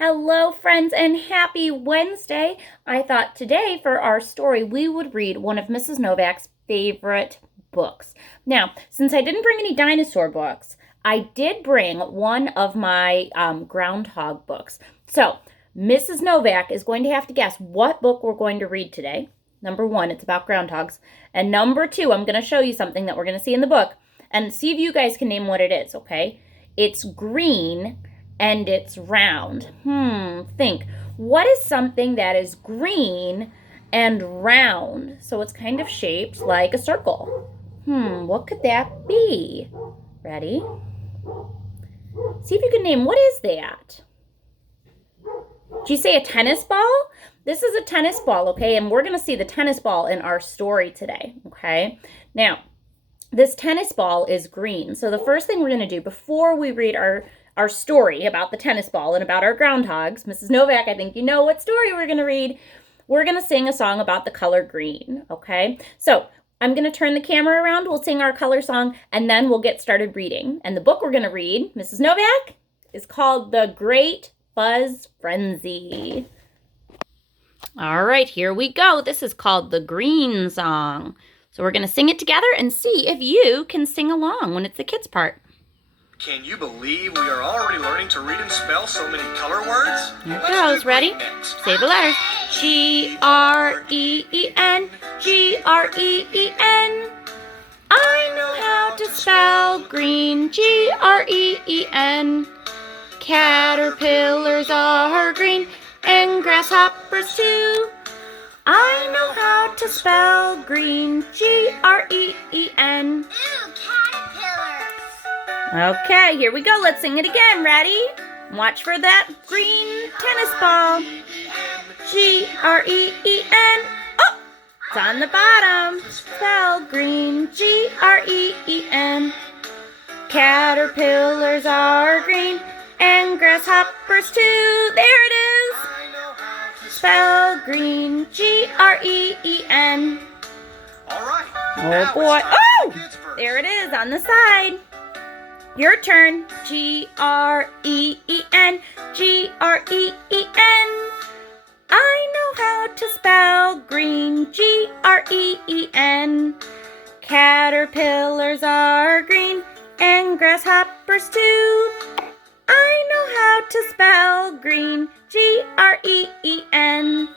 Hello, friends, and happy Wednesday. I thought today for our story we would read one of Mrs. Novak's favorite books. Now, since I didn't bring any dinosaur books, I did bring one of my groundhog books. So, Mrs. Novak is going to have to guess what book we're going to read today. Number one, it's about groundhogs. And number two, I'm going to show you something that we're going to see in the book and see if you guys can name what it is, okay? It's green and it's round. Think. What is something that is green and round? So it's kind of shaped like a circle. What could that be? Ready? See if you can name, what is that? Did you say a tennis ball? This is a tennis ball, okay? And we're going to see the tennis ball in our story today, okay? Now, this tennis ball is green. So the first thing we're going to do before we read our story about the tennis ball and about our groundhogs, Mrs. Novak, I think you know what story we're going to read. We're going to sing a song about the color green, okay? So I'm going to turn the camera around. We'll sing our color song, and then we'll get started reading. And the book we're going to read, Mrs. Novak, is called The Great Fuzz Frenzy. All right, here we go. This is called The Green Song. So we're going to sing it together and see if you can sing along when it's the kids' part. Can you believe we are already learning to read and spell so many color words? Here it goes. Ready? Say the letters. G-R-E-E-N, G-R-E-E-N. I know how to spell green, G-R-E-E-N. Caterpillars are green and grasshoppers too. I know how to spell green, G-R-E-E-N. Okay, here we go. Let's sing it again. Ready? Watch for that green tennis ball. G-R-E-E-N. Oh, it's on the bottom. Spell green, G-R-E-E-N. Caterpillars are green and grasshoppers too. There it is. Spell green, G-R-E-E-N. All right. Oh boy. Oh, there it is on the side. Your turn. G-R-E-E-N, G-R-E-E-N. I know how to spell green, G-R-E-E-N. Caterpillars are green and grasshoppers too. I know how to spell green, G-R-E-E-N.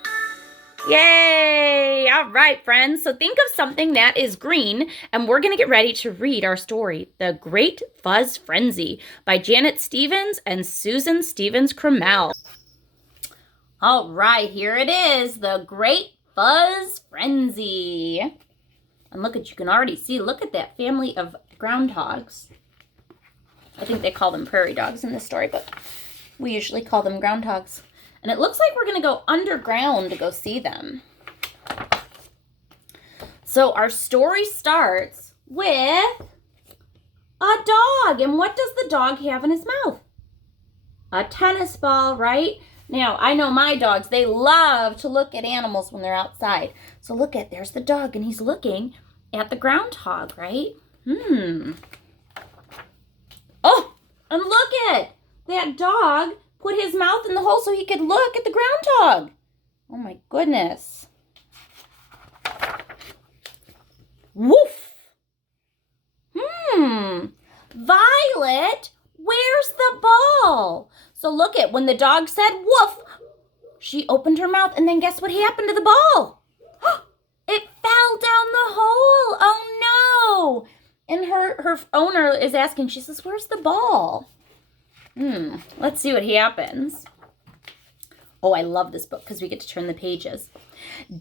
Yay! All right, friends. So think of something that is green, and we're going to get ready to read our story, The Great Fuzz Frenzy, by Janet Stevens and Susan Stevens Crummell. All right, here it is, The Great Fuzz Frenzy. And look at, you can already see, look at that family of groundhogs. I think they call them prairie dogs in this story, but we usually call them groundhogs. And it looks like we're going to go underground to go see them. So our story starts with a dog. And what does the dog have in his mouth? A tennis ball, right? Now, I know my dogs, they love to look at animals when they're outside. So look at, there's the dog, and he's looking at the groundhog, right? Oh, and look at that dog put his mouth in the hole so he could look at the groundhog. Oh my goodness. Woof. Violet, where's the ball? So look at, when the dog said woof, she opened her mouth, and then guess what happened to the ball? It fell down the hole. Oh no. And her owner is asking, she says, where's the ball? Let's see what happens. Oh, I love this book because we get to turn the pages.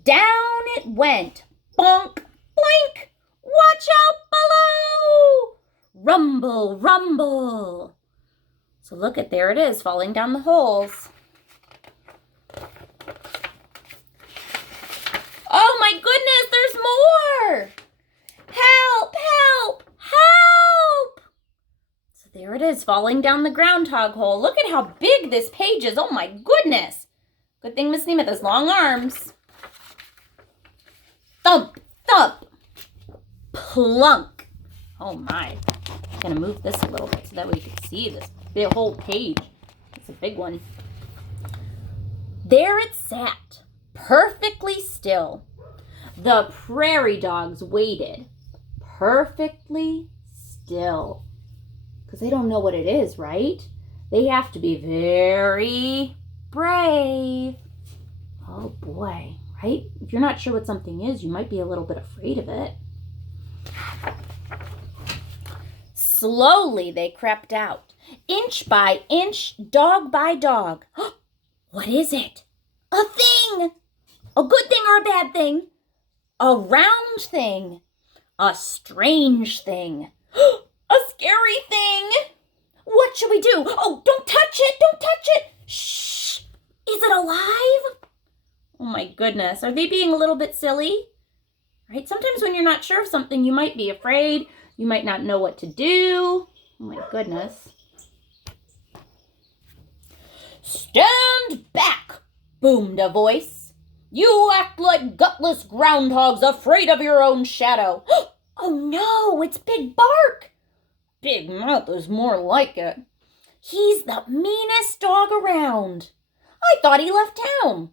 Down it went. Bonk, boink. Watch out below. Rumble, rumble. So look at, there it is, falling down the holes. Oh my goodness, there's more. Help, help, help. There it is, falling down the groundhog hole. Look at how big this page is. Oh my goodness. Good thing Miss Nemeth has long arms. Thump, thump, plunk. Oh my. I'm going to move this a little bit so that we can see this big whole page. It's a big one. There it sat, perfectly still. The prairie dogs waited, perfectly still. Because they don't know what it is, right? They have to be very brave. Oh boy, right? If you're not sure what something is, you might be a little bit afraid of it. Slowly they crept out, inch by inch, dog by dog. What is it? A thing! A good thing or a bad thing? A round thing. A strange thing. A scary thing. What should we do? Oh, don't touch it! Don't touch it! Shh! Is it alive? Oh my goodness. Are they being a little bit silly? Right? Sometimes when you're not sure of something, you might be afraid. You might not know what to do. Oh my goodness. Stand back, boomed a voice. You act like gutless groundhogs afraid of your own shadow. Oh no, it's Big Bark. Big Mouth is more like it. He's the meanest dog around. I thought he left town.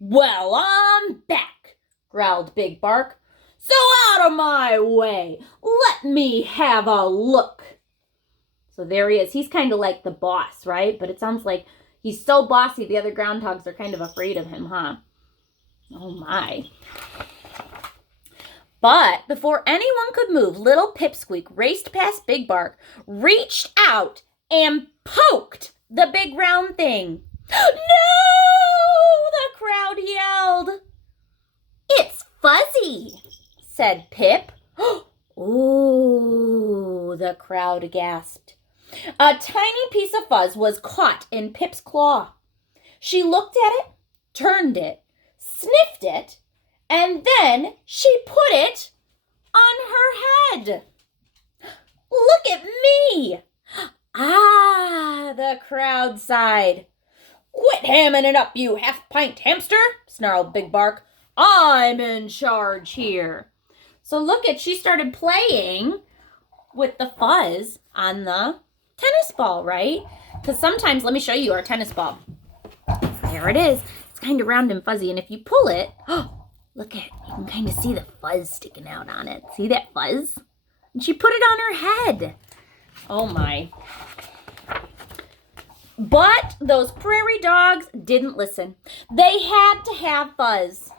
Well, I'm back, growled Big Bark. So out of my way. Let me have a look. So there he is. He's kind of like the boss, right? But it sounds like he's so bossy, the other groundhogs are kind of afraid of him, huh? Oh my. But before anyone could move, little Pipsqueak raced past Big Bark, reached out, and poked the big round thing. No! The crowd yelled. It's Fuzzy, said Pip. Ooh, the crowd gasped. A tiny piece of fuzz was caught in Pip's claw. She looked at it, turned it, sniffed it, and then she put it on her head. Look at me! Ah, the crowd sighed. Quit hamming it up, you half-pint hamster, snarled Big Bark. I'm in charge here. So look at, she started playing with the fuzz on the tennis ball, right? Because sometimes, let me show you our tennis ball. There it is. It's kind of round and fuzzy, and if you pull it, look at, you can kind of see the fuzz sticking out on it. See that fuzz? And she put it on her head. Oh my. But those prairie dogs didn't listen. They had to have Fuzz.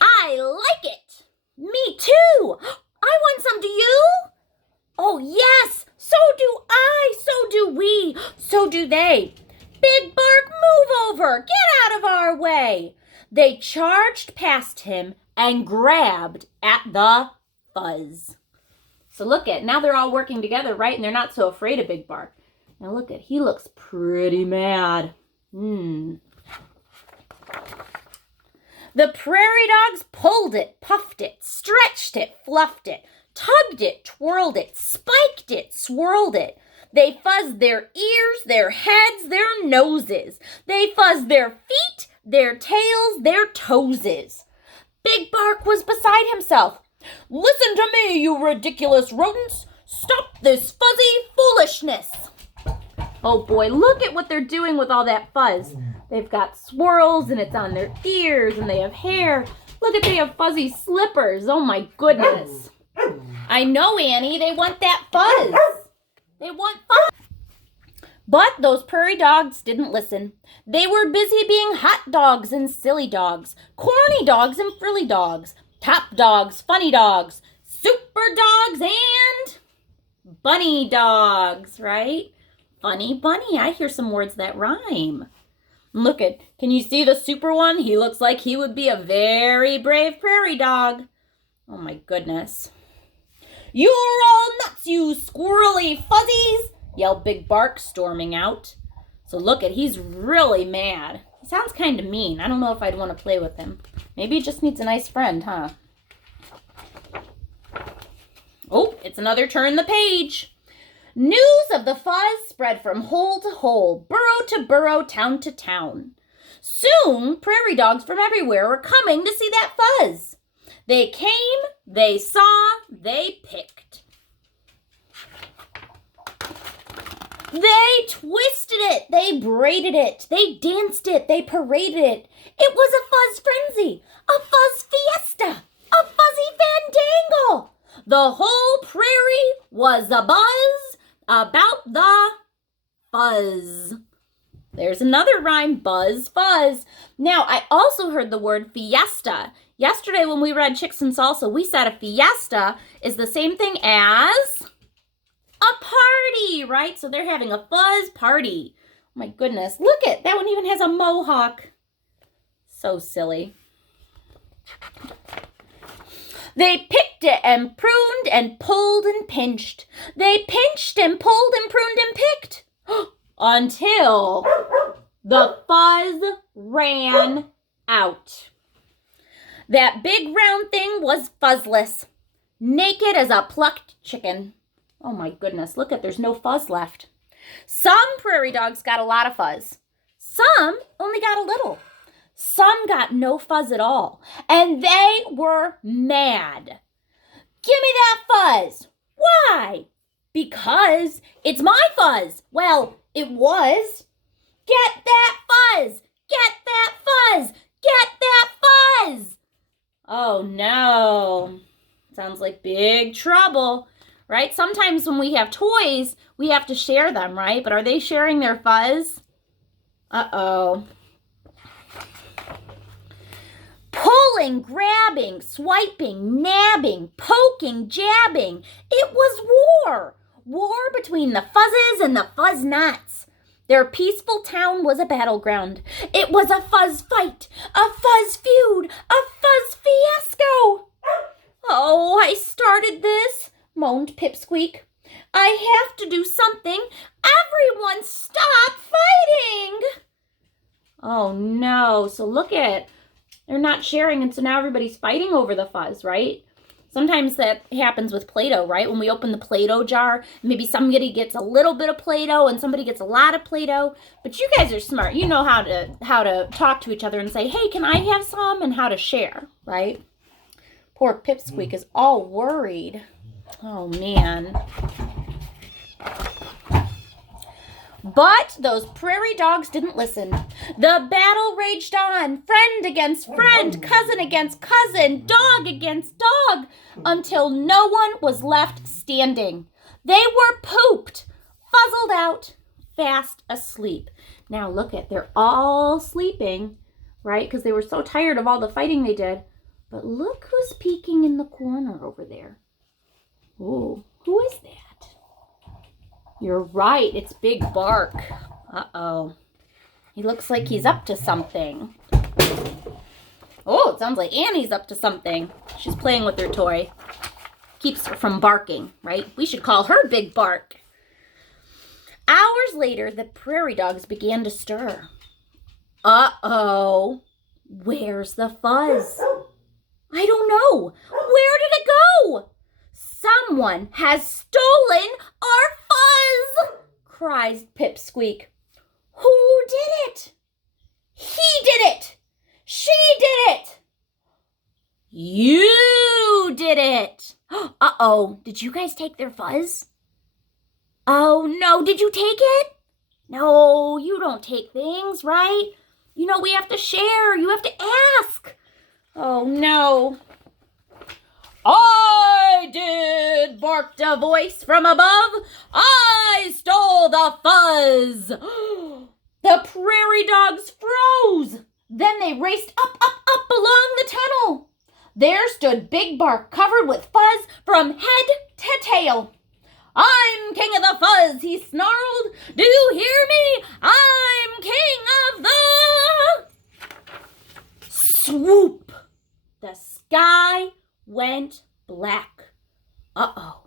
I like it. Me too. I want some, do you? Oh yes, so do I, so do we, so do they. Big Bark, move over, get out of our way. They charged past him and grabbed at the Fuzz. So look at, now they're all working together, right? And they're not so afraid of Big Bark. Now look at, he looks pretty mad. The prairie dogs pulled it, puffed it, stretched it, fluffed it, tugged it, twirled it, spiked it, swirled it. They fuzzed their ears, their heads, their noses. They fuzzed their feet, their tails, their toeses. Big Bark was beside himself. Listen to me, you ridiculous rodents. Stop this fuzzy foolishness. Oh boy, look at what they're doing with all that fuzz. They've got swirls and it's on their ears and they have hair. Look at, they have fuzzy slippers. Oh my goodness. I know, Annie, they want that fuzz. They want fuzz. But those prairie dogs didn't listen. They were busy being hot dogs and silly dogs, corny dogs and frilly dogs, top dogs, funny dogs, super dogs, and bunny dogs, right? Funny bunny. I hear some words that rhyme. Look at, can you see the super one? He looks like he would be a very brave prairie dog. Oh my goodness. You're all nuts, you squirrely fuzzies, yelled Big Bark, storming out. So look at, he's really mad. He sounds kind of mean. I don't know if I'd want to play with him. Maybe he just needs a nice friend, huh? Oh, it's another turn the page. News of the fuzz spread from hole to hole, burrow to burrow, town to town. Soon, prairie dogs from everywhere were coming to see that fuzz. They came, they saw, they picked. They twisted it. They braided it. They danced it. They paraded it. It was a fuzz frenzy, a fuzz fiesta, a fuzzy fandangle. The whole prairie was abuzz about the fuzz. There's another rhyme, buzz, fuzz. Now, I also heard the word fiesta. Yesterday when we read Chicks and Salsa, we said a fiesta is the same thing as a party, right? So they're having a fuzz party. Oh my goodness, look at that one even has a mohawk. So silly. They picked it and pruned and pulled and pinched. They pinched and pulled and pruned and picked until the fuzz ran out. That big round thing was fuzzless, naked as a plucked chicken. Oh my goodness, look at, there's no fuzz left. Some prairie dogs got a lot of fuzz. Some only got a little. Some got no fuzz at all, and they were mad. Give me that fuzz. Why? Because it's my fuzz. Well, it was. Get that fuzz. Get that fuzz. Get that fuzz. Oh no. Sounds like big trouble, right? Sometimes when we have toys, we have to share them, right? But are they sharing their fuzz? Uh-oh. Pulling, grabbing, swiping, nabbing, poking, jabbing. It was war. War between the fuzzes and the fuzz knots. Their peaceful town was a battleground. It was a fuzz fight, a fuzz feud, a fuzz fiasco. Oh, I started this, moaned Pipsqueak. I have to do something. Everyone stop fighting. Oh no, so look at, they're not sharing, and so now everybody's fighting over the fuzz, right? Sometimes that happens with Play-Doh, right? When we open the Play-Doh jar, maybe somebody gets a little bit of Play-Doh and somebody gets a lot of Play-Doh. But you guys are smart. You know how to talk to each other and say, hey, can I have some? And how to share, right? Poor Pipsqueak is all worried. Oh, man. But those prairie dogs didn't listen. The battle raged on, friend against friend, cousin against cousin, dog against dog, until no one was left standing. They were pooped, fuzzled out, fast asleep. Now look at, they're all sleeping, right? Because they were so tired of all the fighting they did. But look who's peeking in the corner over there. Ooh, who is that? You're right, it's Big Bark. Uh-oh. He looks like he's up to something. Oh, it sounds like Annie's up to something. She's playing with her toy. Keeps her from barking, right? We should call her Big Bark. Hours later, the prairie dogs began to stir. Uh-oh. Where's the fuzz? I don't know. Where did it go? Someone has stolen our fuzz, cries Pipsqueak. Who did it? He did it. She did it. You did it. Uh-oh, did you guys take their fuzz? Oh, no, did you take it? No, you don't take things, right? You know, we have to share. You have to ask. Oh, no. I did, barked a voice from above. I stole the fuzz. The prairie dogs froze. Then they raced up along the tunnel. There stood Big Bark covered with fuzz from head to tail. I'm king of the fuzz, he snarled. Do you hear me? I'm king of the... Swoop. The sky went black. Uh-oh.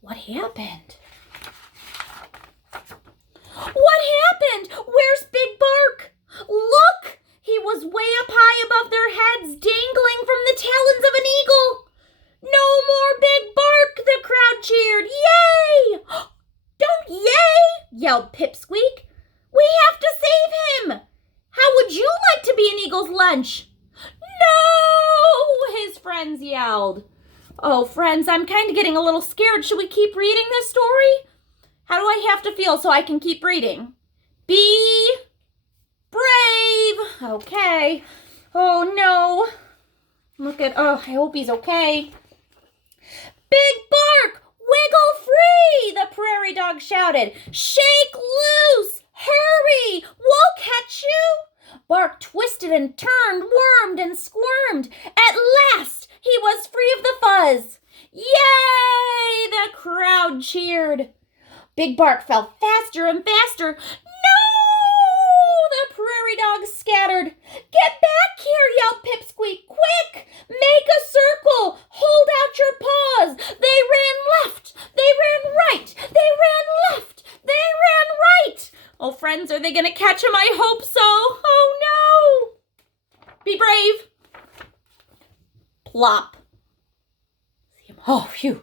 What happened? What happened? Where's Big Bark? Look! He was way up high above their heads, dangling from the talons of an eagle. No more Big Bark, the crowd cheered. Yay! Don't yay, yelled Pipsqueak. We have to save him. How would you like to be an eagle's lunch? No, his friends yelled. Oh, friends, I'm kind of getting a little scared. Should we keep reading this story? How do I have to feel so I can keep reading? Be brave. Okay. Oh, no. I hope he's okay. Big Bark, wiggle free, the prairie dog shouted. Shake loose. Hurry. We'll catch you. Bark twisted and turned, wormed and squirmed. At last, he was free of the fuzz. Yay! The crowd cheered. Big Bark fell faster and faster. No! The prairie dogs scattered. Get back here, yelled Pipsqueak. Quick! Make a circle. Hold out your paws. They ran left. They ran right. They ran left. They ran right. Oh, friends, are they going to catch him? I hope so. Oh, no. Be brave. Plop. Oh, phew.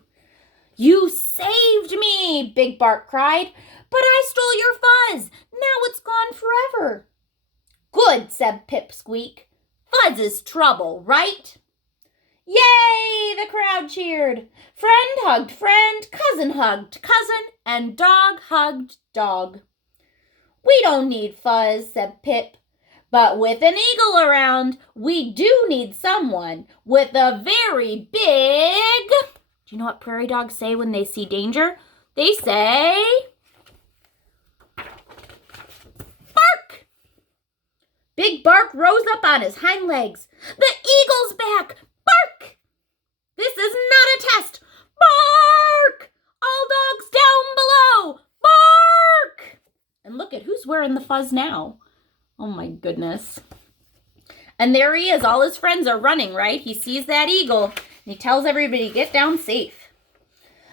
You saved me, Big Bark cried. But I stole your fuzz. Now it's gone forever. Good, said Pipsqueak. Fuzz is trouble, right? Yay, the crowd cheered. Friend hugged friend, cousin hugged cousin, and dog hugged dog. We don't need Fuzz, said Pip. But with an eagle around, we do need someone with a very big... Do you know what prairie dogs say when they see danger? They say... Bark! Big Bark rose up on his hind legs. The eagle's back! Bark! This is not a test! Bark! All dogs down below! Bark! And look at who's wearing the fuzz now. Oh my goodness. And there he is. All his friends are running, right? He sees that eagle and he tells everybody, get down safe.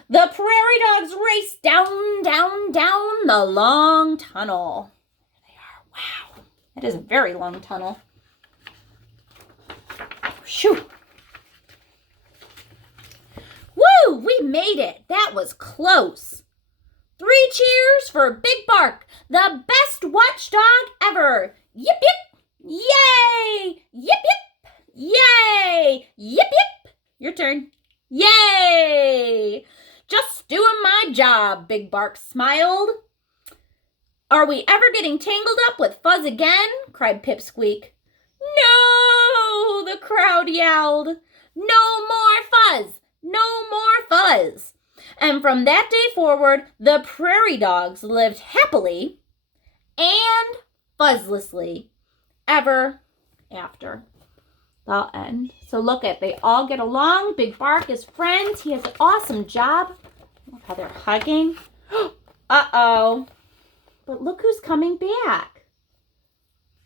The prairie dogs race down, down, down the long tunnel. There they are. Wow. That is a very long tunnel. Shoo. Woo! We made it. That was close. 3 cheers for Big Bark, the best watchdog ever. Yip, yip. Yay! Yip, yip. Yay! Yip, yip. Your turn. Yay! Just doing my job, Big Bark smiled. Are we ever getting tangled up with Fuzz again? Cried Pipsqueak. No! The crowd yelled. No more Fuzz! No more Fuzz! And from that day forward, the prairie dogs lived happily and fuzzlessly ever after. The end. So look at, they all get along. Big Bark is friends. He has an awesome job. Look how they're hugging. Uh-oh. But look who's coming back.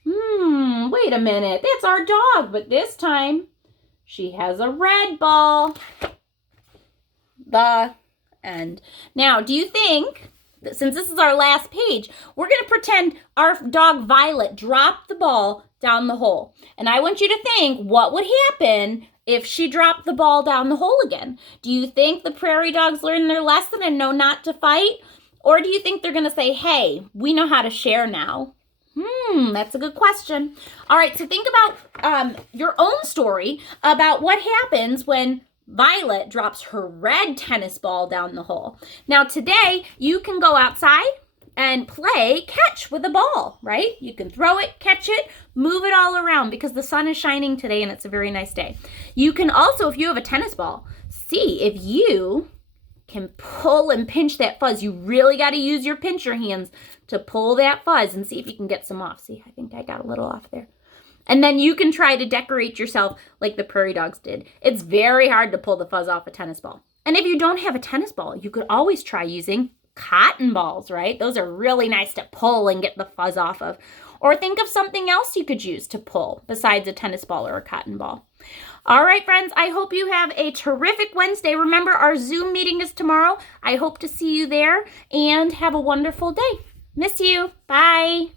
Wait a minute. That's our dog, but this time she has a red ball. The end. Now, do you think that since this is our last page, we're going to pretend our dog Violet dropped the ball down the hole. And I want you to think what would happen if she dropped the ball down the hole again. Do you think the prairie dogs learned their lesson and know not to fight? Or do you think they're going to say, hey, we know how to share now? That's a good question. All right, so think about your own story about what happens when Violet drops her red tennis ball down the hole. Now today, you can go outside and play catch with a ball, right? You can throw it, catch it, move it all around because the sun is shining today and it's a very nice day. You can also, if you have a tennis ball, see if you can pull and pinch that fuzz. You really got to use your pincher hands to pull that fuzz and see if you can get some off. See, I think I got a little off there. And then you can try to decorate yourself like the prairie dogs did. It's very hard to pull the fuzz off a tennis ball. And if you don't have a tennis ball, you could always try using cotton balls, right? Those are really nice to pull and get the fuzz off of. Or think of something else you could use to pull besides a tennis ball or a cotton ball. All right, friends, I hope you have a terrific Wednesday. Remember, our Zoom meeting is tomorrow. I hope to see you there and have a wonderful day. Miss you. Bye.